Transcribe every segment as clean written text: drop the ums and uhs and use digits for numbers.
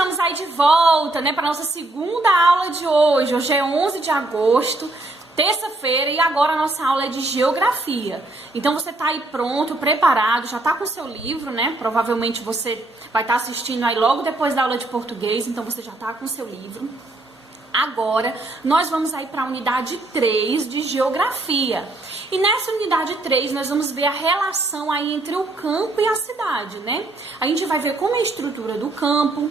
estamos aí de volta, né, para nossa segunda aula de hoje. Hoje é 11 de agosto, terça-feira, e agora a nossa aula é de geografia. Então você tá aí pronto, preparado, já tá com o seu livro, né? Provavelmente você vai estar assistindo aí logo depois da aula de português, então você já tá com o seu livro. Agora, nós vamos aí para a unidade 3 de geografia. E nessa unidade 3, nós vamos ver a relação aí entre o campo e a cidade, né? A gente vai ver como é a estrutura do campo,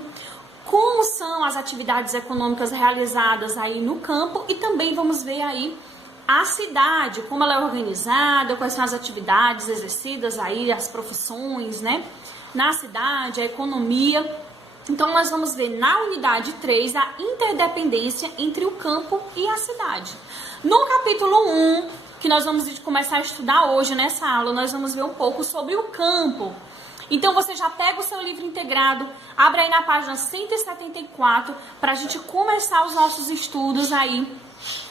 como são as atividades econômicas realizadas aí no campo e também vamos ver aí a cidade, como ela é organizada, quais são as atividades exercidas aí, as profissões, né? Na cidade, a economia. Então, nós vamos ver na unidade 3 a interdependência entre o campo e a cidade. No capítulo 1, que nós vamos começar a estudar hoje nessa aula, nós vamos ver um pouco sobre o campo. Então, você já pega o seu livro integrado, abre aí na página 174 para a gente começar os nossos estudos aí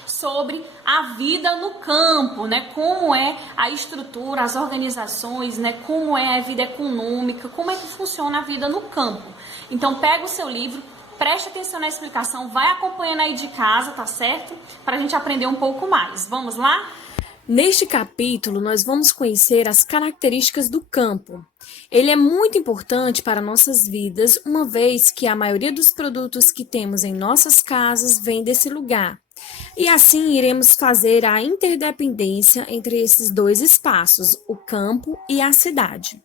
sobre a vida no campo, né? Como é a estrutura, as organizações, né? Como é a vida econômica, como é que funciona a vida no campo. Então, pega o seu livro, preste atenção na explicação, vai acompanhando aí de casa, tá certo? Para a gente aprender um pouco mais. Vamos lá? Neste capítulo, nós vamos conhecer as características do campo. Ele é muito importante para nossas vidas, uma vez que a maioria dos produtos que temos em nossas casas vem desse lugar. E assim iremos fazer a interdependência entre esses dois espaços, o campo e a cidade.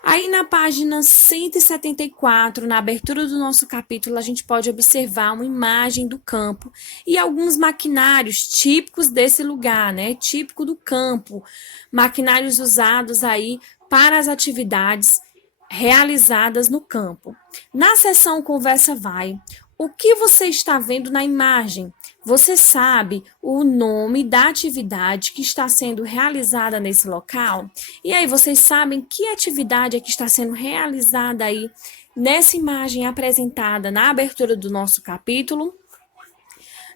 Aí na página 174, na abertura do nosso capítulo, a gente pode observar uma imagem do campo e alguns maquinários típicos desse lugar, né? Típico do campo, maquinários usados aí para as atividades realizadas no campo. Na seção Conversa Vai, o que você está vendo na imagem? Você sabe o nome da atividade que está sendo realizada nesse local? E aí, vocês sabem que atividade é que está sendo realizada aí nessa imagem apresentada na abertura do nosso capítulo?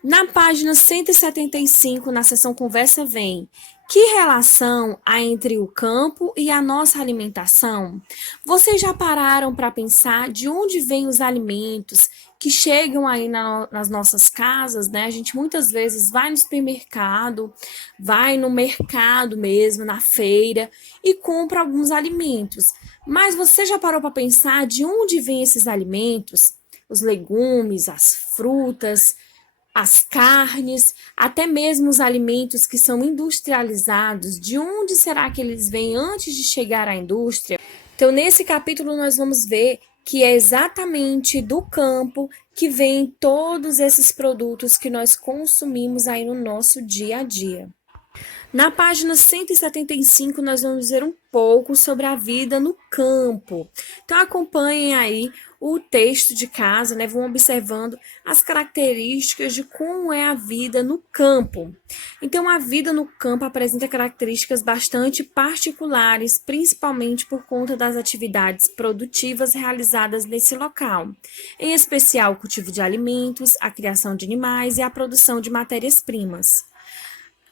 Na página 175, na seção Conversa Vem, que relação há entre o campo e a nossa alimentação? Vocês já pararam para pensar de onde vêm os alimentos que chegam aí nas nossas casas, né? A gente muitas vezes vai no supermercado, vai no mercado mesmo, na feira, e compra alguns alimentos. Mas você já parou para pensar de onde vêm esses alimentos? Os legumes, as frutas, as carnes, até mesmo os alimentos que são industrializados, de onde será que eles vêm antes de chegar à indústria? Então, nesse capítulo, nós vamos ver que é exatamente do campo que vêm todos esses produtos que nós consumimos aí no nosso dia a dia. Na página 175, nós vamos ver um pouco sobre a vida no campo. Então, acompanhem aí o texto de casa, né? Vão observando as características de como é a vida no campo. Então, a vida no campo apresenta características bastante particulares, principalmente por conta das atividades produtivas realizadas nesse local, em especial o cultivo de alimentos, a criação de animais e a produção de matérias-primas.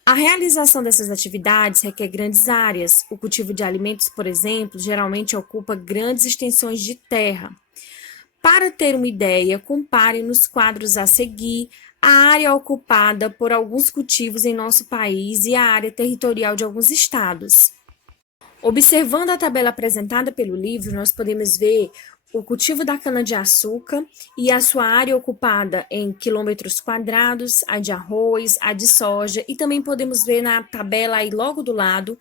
A realização dessas atividades requer grandes áreas. O cultivo de alimentos, por exemplo, geralmente ocupa grandes extensões de terra. Para ter uma ideia, compare nos quadros a seguir a área ocupada por alguns cultivos em nosso país e a área territorial de alguns estados. Observando a tabela apresentada pelo livro, nós podemos ver o cultivo da cana-de-açúcar e a sua área ocupada em quilômetros quadrados, a de arroz, a de soja, e também podemos ver na tabela aí logo do lado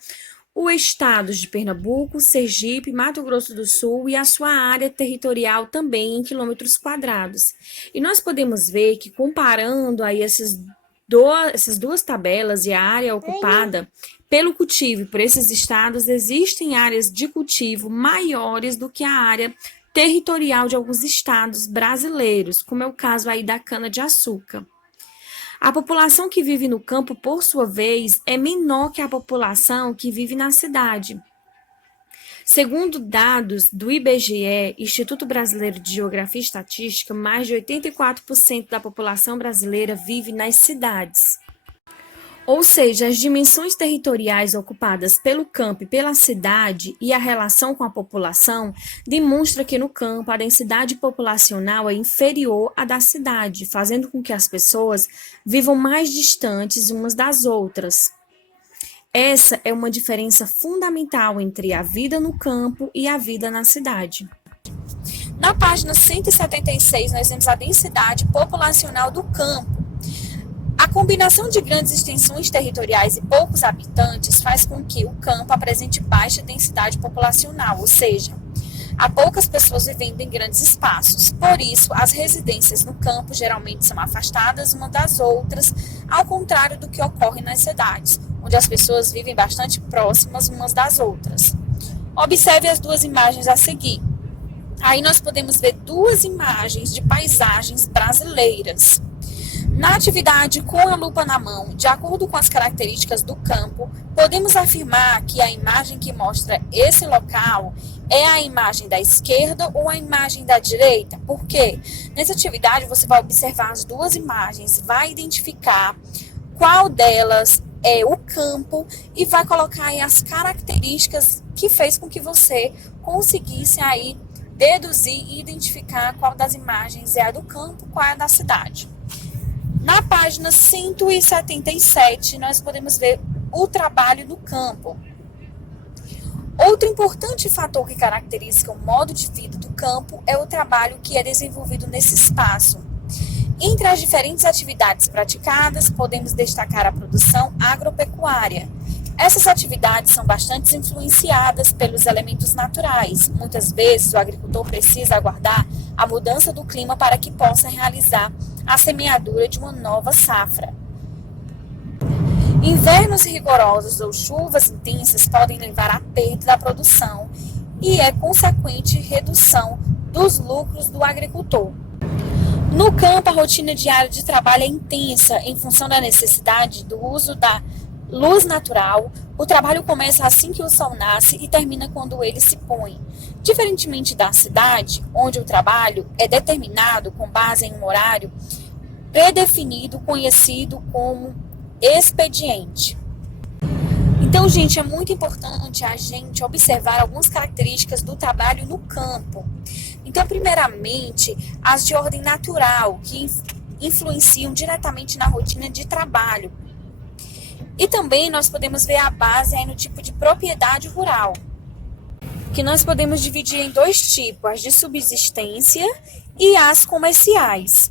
os estados de Pernambuco, Sergipe, Mato Grosso do Sul e a sua área territorial também em quilômetros quadrados. E nós podemos ver que comparando aí essas duas tabelas e a área ocupada pelo cultivo por esses estados, existem áreas de cultivo maiores do que a área territorial de alguns estados brasileiros, como é o caso aí da cana-de-açúcar. A população que vive no campo, por sua vez, é menor que a população que vive na cidade. Segundo dados do IBGE, Instituto Brasileiro de Geografia e Estatística, mais de 84% da população brasileira vive nas cidades. Ou seja, as dimensões territoriais ocupadas pelo campo e pela cidade e a relação com a população demonstra que no campo a densidade populacional é inferior à da cidade, fazendo com que as pessoas vivam mais distantes umas das outras. Essa é uma diferença fundamental entre a vida no campo e a vida na cidade. Na página 176, nós vemos a densidade populacional do campo. A combinação de grandes extensões territoriais e poucos habitantes faz com que o campo apresente baixa densidade populacional, ou seja, há poucas pessoas vivendo em grandes espaços. Por isso, as residências no campo geralmente são afastadas umas das outras, ao contrário do que ocorre nas cidades, onde as pessoas vivem bastante próximas umas das outras. Observe as duas imagens a seguir. Aí nós podemos ver duas imagens de paisagens brasileiras. Na atividade com a lupa na mão, de acordo com as características do campo, podemos afirmar que a imagem que mostra esse local é a imagem da esquerda ou a imagem da direita. Por quê? Nessa atividade você vai observar as duas imagens, vai identificar qual delas é o campo e vai colocar aí as características que fez com que você conseguisse aí deduzir e identificar qual das imagens é a do campo, qual é a da cidade. Na página 177, nós podemos ver o trabalho no campo. Outro importante fator que caracteriza o modo de vida do campo é o trabalho que é desenvolvido nesse espaço. Entre as diferentes atividades praticadas, podemos destacar a produção agropecuária. Essas atividades são bastante influenciadas pelos elementos naturais. Muitas vezes, o agricultor precisa aguardar a mudança do clima para que possa realizar a semeadura de uma nova safra. Invernos rigorosos ou chuvas intensas podem levar à perda da produção e é consequente redução dos lucros do agricultor. No campo, a rotina diária de trabalho é intensa em função da necessidade do uso da luz natural. O trabalho começa assim que o sol nasce e termina quando ele se põe. Diferentemente da cidade, onde o trabalho é determinado com base em um horário predefinido, conhecido como expediente. Então, gente, é muito importante a gente observar algumas características do trabalho no campo. Então, primeiramente, as de ordem natural, que influenciam diretamente na rotina de trabalho. E também nós podemos ver a base aí no tipo de propriedade rural, que nós podemos dividir em dois tipos, as de subsistência e as comerciais.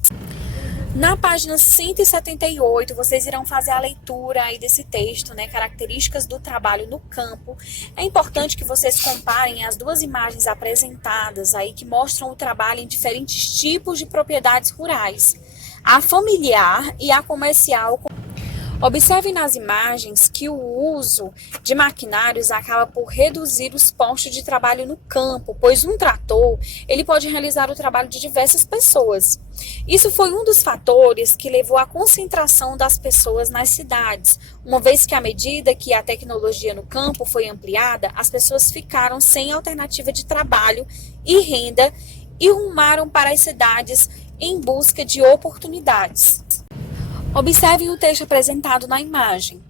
Na página 178, vocês irão fazer a leitura aí desse texto, né? Características do trabalho no campo. É importante que vocês comparem as duas imagens apresentadas aí que mostram o trabalho em diferentes tipos de propriedades rurais, a familiar e a comercial. Observe nas imagens que o uso de maquinários acaba por reduzir os postos de trabalho no campo, pois um trator ele pode realizar o trabalho de diversas pessoas. Isso foi um dos fatores que levou à concentração das pessoas nas cidades, uma vez que à medida que a tecnologia no campo foi ampliada, as pessoas ficaram sem alternativa de trabalho e renda e rumaram para as cidades em busca de oportunidades. Observem o texto apresentado na imagem.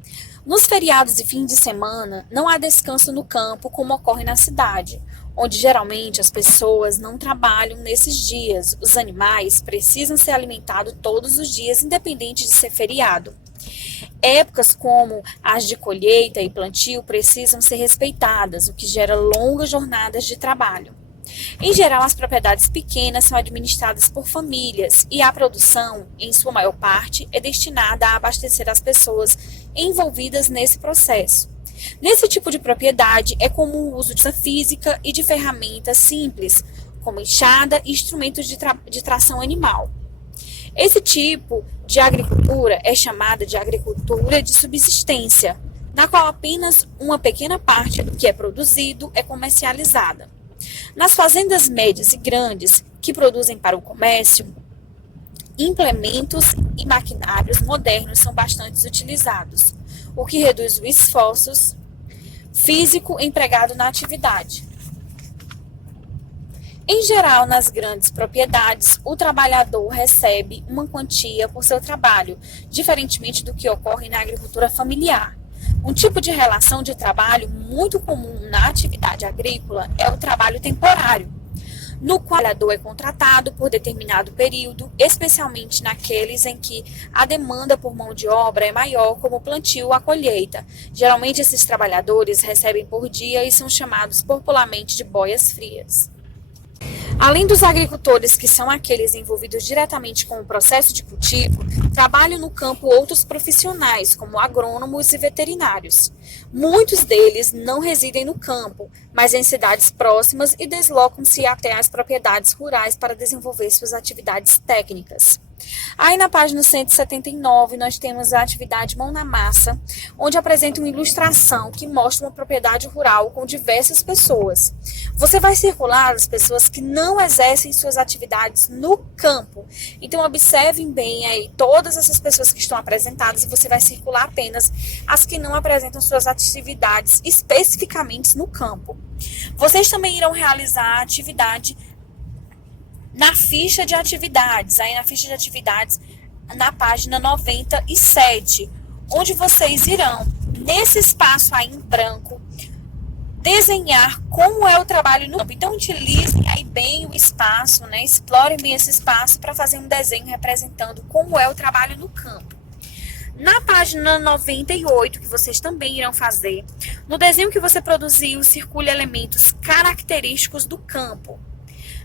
Nos feriados e fins de semana, não há descanso no campo como ocorre na cidade, onde geralmente as pessoas não trabalham nesses dias. Os animais precisam ser alimentados todos os dias, independente de ser feriado. Épocas como as de colheita e plantio precisam ser respeitadas, o que gera longas jornadas de trabalho. Em geral, as propriedades pequenas são administradas por famílias e a produção, em sua maior parte, é destinada a abastecer as pessoas envolvidas nesse processo. Nesse tipo de propriedade, é comum o uso de física e de ferramentas simples, como enxada e instrumentos de tração animal. Esse tipo de agricultura é chamada de agricultura de subsistência, na qual apenas uma pequena parte do que é produzido é comercializada. Nas fazendas médias e grandes que produzem para o comércio, implementos e maquinários modernos são bastante utilizados, o que reduz o esforço físico empregado na atividade. Em geral, nas grandes propriedades, o trabalhador recebe uma quantia por seu trabalho, diferentemente do que ocorre na agricultura familiar. Um tipo de relação de trabalho muito comum na atividade agrícola é o trabalho temporário, no qual o trabalhador é contratado por determinado período, especialmente naqueles em que a demanda por mão de obra é maior, como o plantio ou a colheita. Geralmente, esses trabalhadores recebem por dia e são chamados popularmente de boias frias. Além dos agricultores, que são aqueles envolvidos diretamente com o processo de cultivo, trabalham no campo outros profissionais, como agrônomos e veterinários. Muitos deles não residem no campo, mas em cidades próximas e deslocam-se até as propriedades rurais para desenvolver suas atividades técnicas. Aí na página 179 nós temos a atividade Mão na Massa, onde apresenta uma ilustração que mostra uma propriedade rural com diversas pessoas. Você vai circular as pessoas que não exercem suas atividades no campo. Então observem bem aí todas essas pessoas que estão apresentadas e você vai circular apenas as que não apresentam suas atividades especificamente no campo. Vocês também irão realizar a atividade na ficha de atividades, aí na ficha de atividades, na página 97, onde vocês irão, nesse espaço aí em branco, desenhar como é o trabalho no campo. Então, utilizem aí bem o espaço, né? Explorem bem esse espaço para fazer um desenho representando como é o trabalho no campo. Na página 98, que vocês também irão fazer, no desenho que você produziu, circule elementos característicos do campo.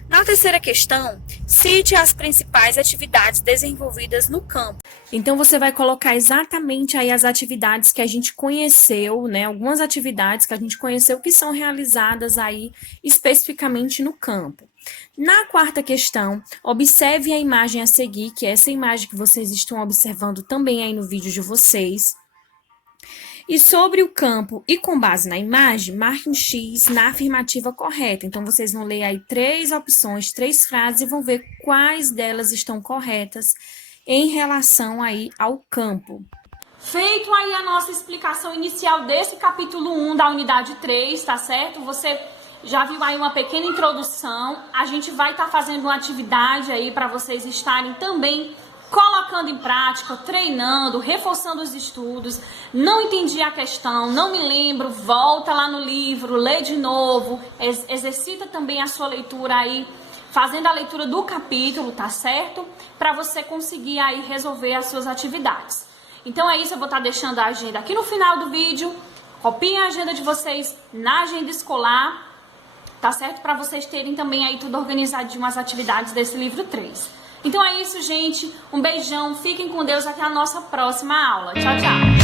Na terceira questão, cite as principais atividades desenvolvidas no campo. Então, você vai colocar exatamente aí as atividades que a gente conheceu, né? Algumas atividades que a gente conheceu que são realizadas aí especificamente no campo. Na quarta questão, observe a imagem a seguir, que é essa imagem que vocês estão observando também aí no vídeo de vocês. E sobre o campo e com base na imagem, marque um X na afirmativa correta. Então, vocês vão ler aí 3 opções, 3 frases e vão ver quais delas estão corretas em relação aí ao campo. Feito aí a nossa explicação inicial desse capítulo 1 da unidade 3, tá certo? Você já viu aí uma pequena introdução. A gente vai estar fazendo uma atividade aí para vocês estarem também colocando em prática, treinando, reforçando os estudos. Não entendi a questão, não me lembro, volta lá no livro, lê de novo, exercita também a sua leitura aí, fazendo a leitura do capítulo, tá certo? Para você conseguir aí resolver as suas atividades. Então é isso, eu vou estar deixando a agenda aqui no final do vídeo. Copiem a agenda de vocês na agenda escolar, tá certo? Para vocês terem também aí tudo organizadinho, as atividades desse livro 3. Então é isso, gente. Um beijão, fiquem com Deus, até a nossa próxima aula. Tchau, tchau.